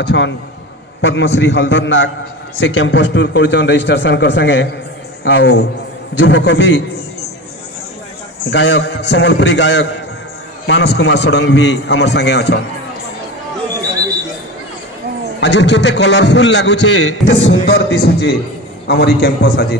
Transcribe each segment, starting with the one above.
अछन पद्मश्री हलधर नाग से campus tour कर registration कर संगे आओ युव कवि गायक सम्बलपुरी गायक मानस कुमार षडंग भी आमर संगे अच्छा आज केते कलरफुल लगुचे केते सुंदर दिसुचे आमर कैंपस आज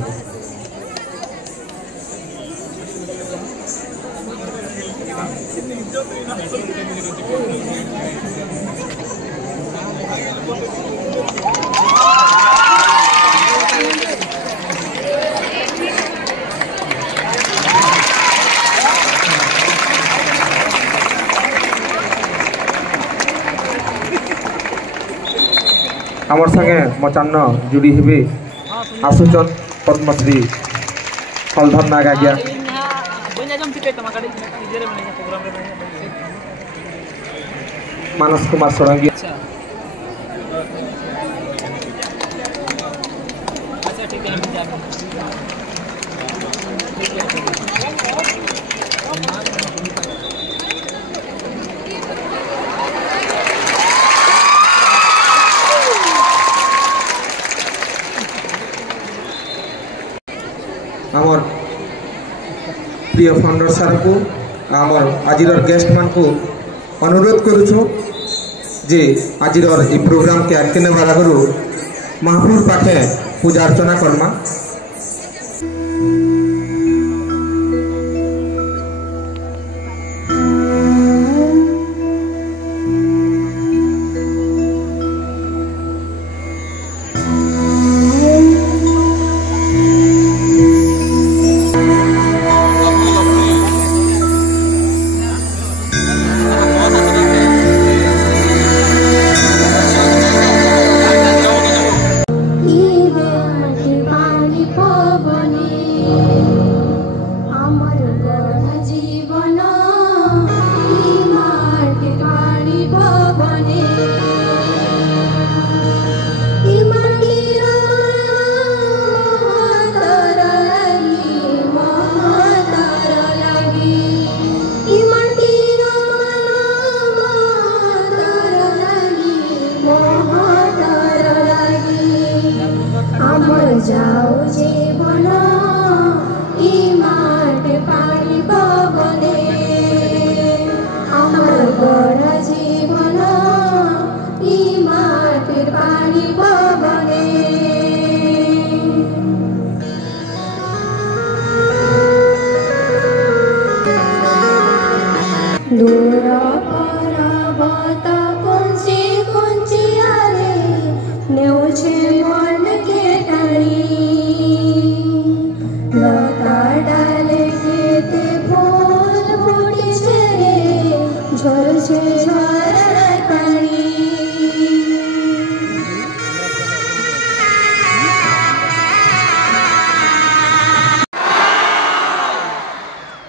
आमर संगे मचान्न जुड़ी हेबे आसुचन पद्मश्री हलधर नाग आज्ञा मानस कुमार षडंगी आमर प्रिय फाउंडर सर को आमर आज गेस्ट मान को अनुरोध करुछु जे आज प्रोग्राम के आगे ने बारा करू महाप्रभु पाखे पूजा अर्चना करमा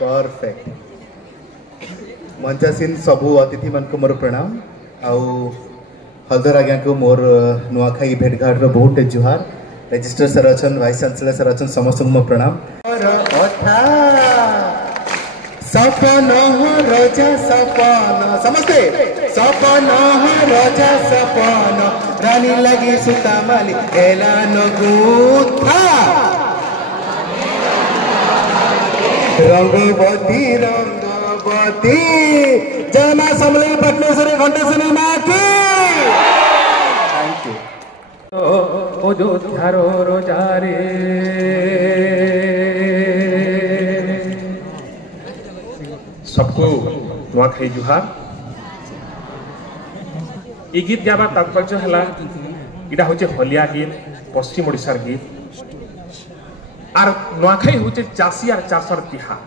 परफेक्ट मंचासीन सबू अतिथि मान को मोर प्रणाम आउ हलधर आज्ञा को मोर नुआखाई भेटघाट बहुत जुहार रजिस्टर सर अच्छन वाइस चांसलर सर अच्छन समस्त मोर प्रणाम सपन रजा सपन समस्ते सपन रजा सपन रानी लगी सुता माली एला नगुथा रंगवती रंगवती जय मां समलेई पटनेश्वरी घंटेश्वरी मां की थैंक यू ओ जो थारो रोजारे सबको नुआखाई जुहार ये गीत गावा तात्पर्य है इटा हूँ हलिया गीत पश्चिम ओडिशार गीत आर नुआखाई हूँ चाषी आर चाषर तिहार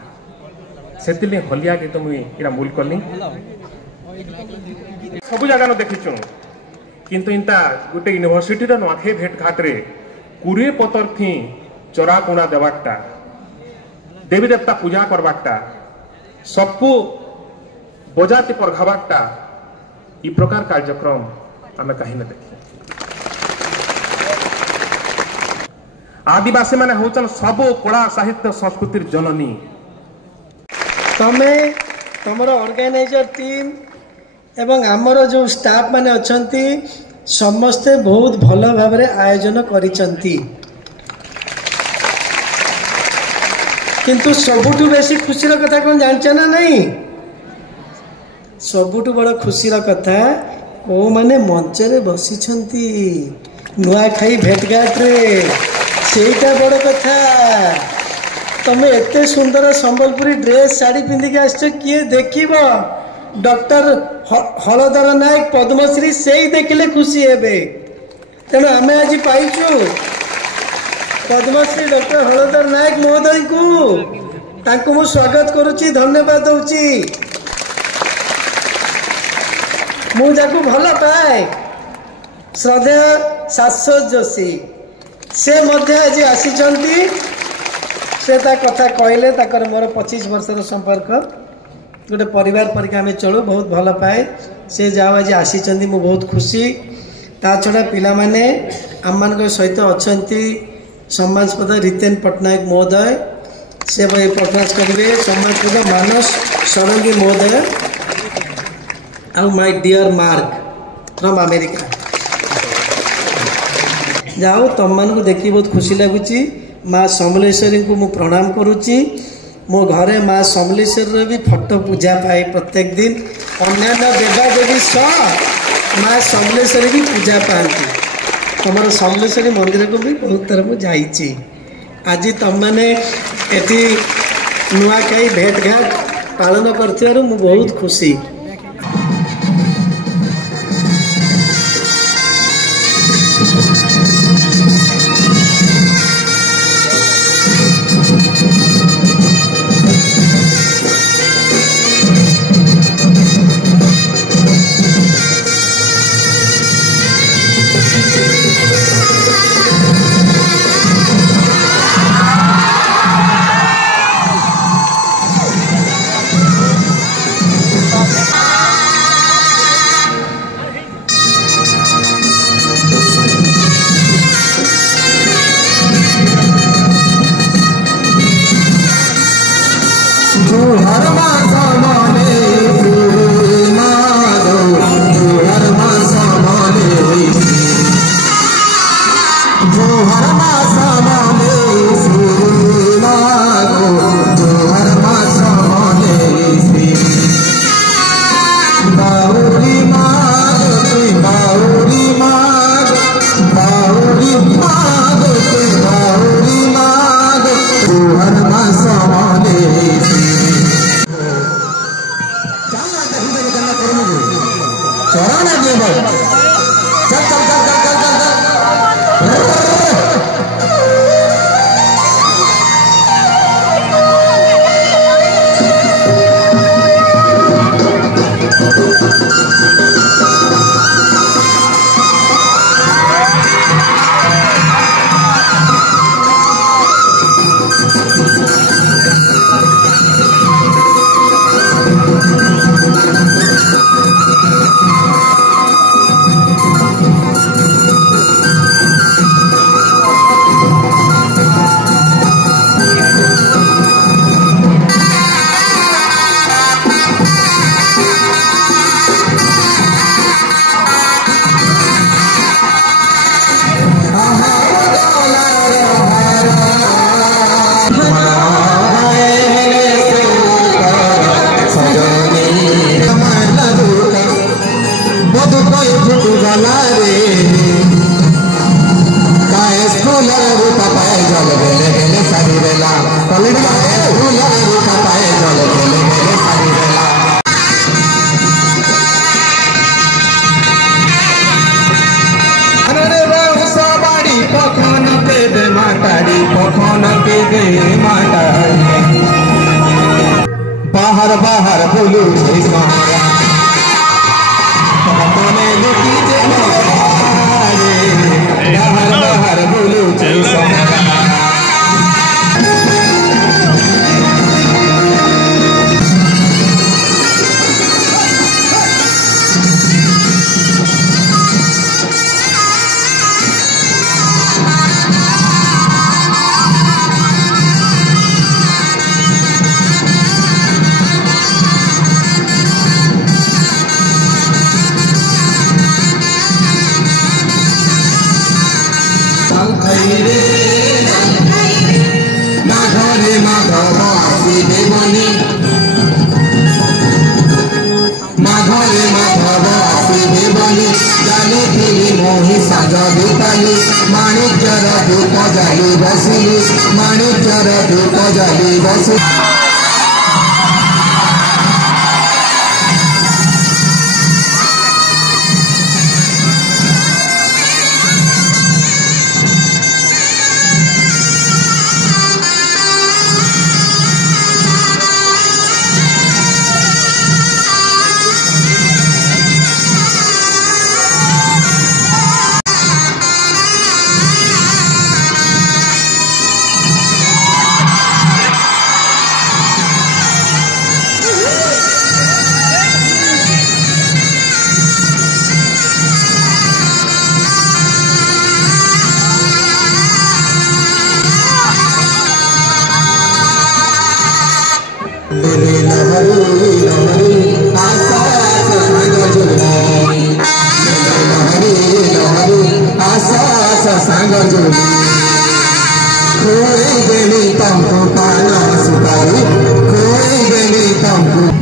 से हलिया गीत मुझे इटा मूल कली सब जगह देखीचु किंतु इंता गोटे यूनिवर्सिटी नुआखाई भेटघाट रे 20 पतर थी चरा कुणा देवाटा देवी देवता पूजा करवाटा सबको बजाते परघावाटा इ प्रकार कार्यक्रम आम कहीं न देखी आदिवासी माने होचन सब कला साहित्य संस्कृतिर जननी तमे तमरो ऑर्गेनाइजर टीम एवं आमर जो स्टाफ माने अछंती समस्ते बहुत भल भाव आयोजन करिसंती किंतु सबुठु बेसी खुशीर कथा कौन जानछ ना नहीं सबुठु बड़ खुशीर कथा को माने मंच रे बसिछंती नुआखाई भेटघाट रे सेटा बड़ कथा तमे एते सुंदर संबलपुरी ड्रेस साड़ी पिंधिक आसछ किए देखिबो डॉक्टर हलधर नायक पद्मश्री से ही देखिले खुशी हेबे तेणु आम आज पाइचु पद्मश्री डॉक्टर हलधर नायक महोदय को मु स्वागत करुच्ची धन्यवाद दूची मु जाकू भल पाए श्रद्धेय शाश्वत जोशी से मध्य आज आसीचंती से ता कथा कहले ताकर मोर 25 वर्षर संपर्क गोटे परिवार परिका आम चलू बहुत भल पाए से जाओ आज आसी मु बहुत खुशी ता छड़ा पिला माने आम मान सहित अच्छा सम्मानस्पद रितेन पट्टनायक महोदय से प्रकाश करेंगे सम्मानस्पद मानस सरंगी महोदय आउ my dear Mark from America जाओ तुम मान देखी बहुत खुशी लगुच माँ समलेश्वरी को मु प्रणाम करुच्ची मो घरे माँ समलेश्वर भी फोटो पूजा पाए प्रत्येक दिन अन्य देवादेवी सह माँ समलेश्वरी भी पूजा पाती तुम समलेश्वरी मंदिर को भी बहुत थर मुझे आज तुम मैंने एटी नुआखाई भेटघाट पालन कर बहुत खुशी बाहर बाहर बोलू बाहर बाहर बोलू ଆଣିଥିଲି ମୋହି ସାଜ ଦୀପାଲି ମାଣିକ୍ୟର ଧୂପ ଜାଳି ବସିଲି ମାଣିକ୍ୟର ଧୂପ ଜାଳି ବସିଲି सांग जोड़ी खोई गली तुमको पाना सुपारी खोई गली तुमको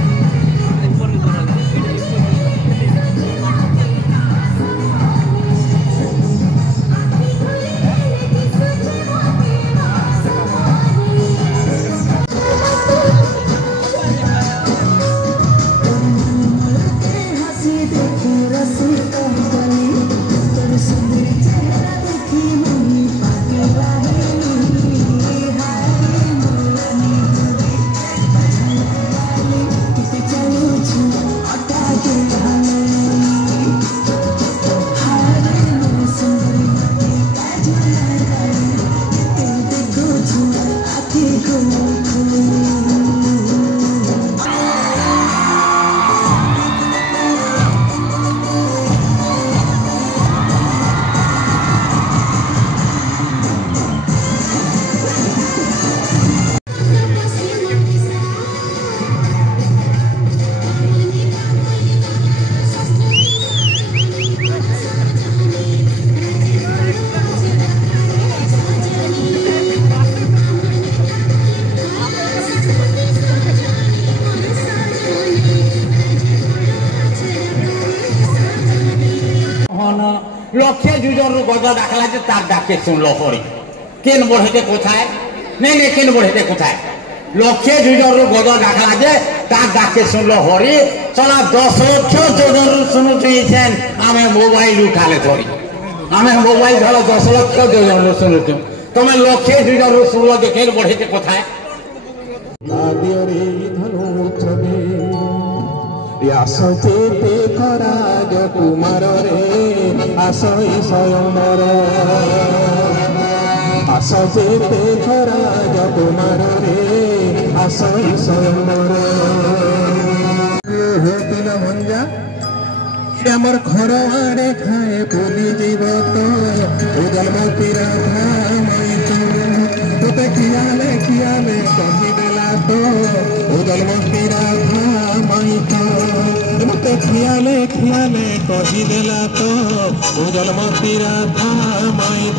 लक्ष्य जुजर गज डाकला जे तार डाके सुनल हरि केन बढ़ेते कोथाय नहीं नहीं केन बढ़ेते कोथाय लक्ष्य जुजर गज डाकला जे तार डाके सुनल हरि चला 10 लक्ष जुजर सुनुछेन आमे मोबाइल उठाले धरी आमे मोबाइल धर 10 लक्ष जुजर सुनुछु तमे लक्ष्य जुजर सुनल जे केन बढ़ेते कोथाय आदिरे धनु छबे यासचेते खराज कुमार रे आसई स्वयंवर आसचेते खराज कुमार रे आसई स्वयंवर होतिल मंजा आमर घर आड़े खाए पुली जीव तो जन्मती राधा मई तोते खियाले कहीदेला तो जन्मती राधा मई मते खियाले कहीदेला तो जन्मती राधा मई